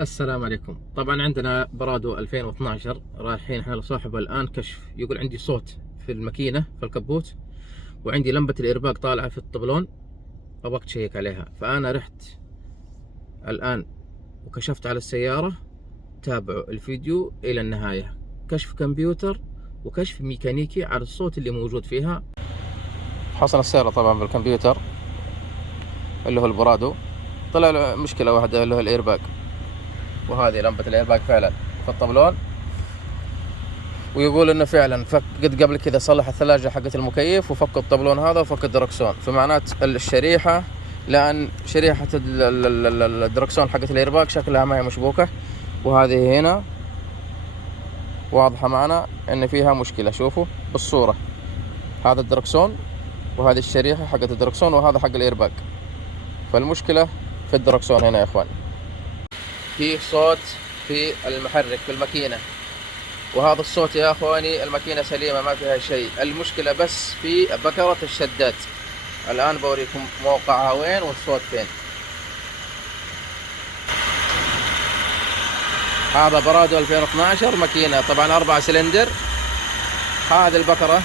السلام عليكم. طبعا عندنا برادو 2012 رايحين احنا لصاحبه الان كشف. يقول عندي صوت في الماكينه في الكبوت، وعندي لمبه الايرباك طالعه في الطبلون، ابغاك تشيك عليها. فانا رحت الان وكشفت على السياره. تابعوا الفيديو الى النهايه، كشف كمبيوتر وكشف ميكانيكي على الصوت اللي موجود فيها. حصل السياره طبعا بالكمبيوتر اللي هو البرادو، طلع له مشكله واحده اللي هو الايرباك، وهذه لمبه الايرباك فعلا في الطبلون. ويقول انه فعلا فك قد قبل كذا صلح الثلاجه حقت المكيف وفك الطبلون هذا وفك الدركسون، فمعنات الشريحه، لان شريحه الدركسون حقت الايرباك شكلها ما هي مشبوكه، وهذه هنا واضحه معنا ان فيها مشكله. شوفوا بالصوره، هذا الدركسون وهذه الشريحه حقت الدركسون وهذا حق الايرباك. فالمشكله في الدركسون هنا يا اخوان. في صوت في المحرك في الماكينه، وهذا الصوت يا اخواني الماكينة سليمة ما فيها شيء، المشكلة بس في بكرة الشداد. الان بوريكم موقعها وين والصوت فين. هذا برادو 2012 ماكينة طبعا 4 سلندر. هذه البكرة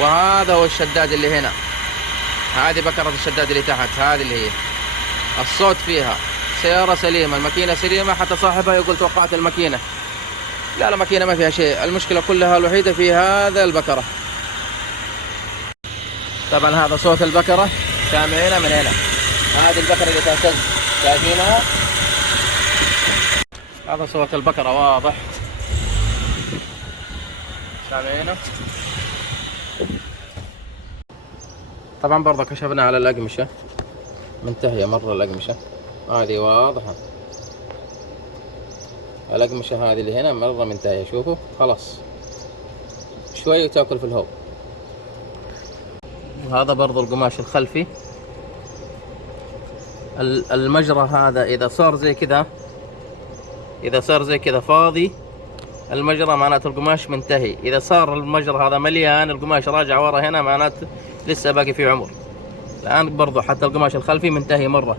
وهذا هو الشداد اللي هنا، هذه بكرة الشداد اللي تحت، هذه اللي هي الصوت فيها. سيارة سليمة، الماكينة سليمة، حتى صاحبها يقول توقعت الماكينة. لا الماكينة ما فيها شيء، المشكلة كلها الوحيدة في هذا البكرة. طبعا هذا صوت البكرة سامعينها من هنا، هذه البكرة اللي تهتز شايفينها، هذا صوت البكرة واضح سامعينه. طبعا برضه كشفنا على الأقمشة، منتهية مرة الأقمشة، هذه واضحة. الأقمشة هذه اللي هنا مرة منتهية، شوفوا خلاص شوي وتاكل في الهواء. وهذا برضو القماش الخلفي، المجرى هذا إذا صار زي كذا، إذا صار زي كذا فاضي المجرى معناته القماش منتهي، إذا صار المجرى هذا مليان القماش راجع ورا هنا معناته لسه باقي فيه عمر. الآن برضو حتى القماش الخلفي منتهي مرة.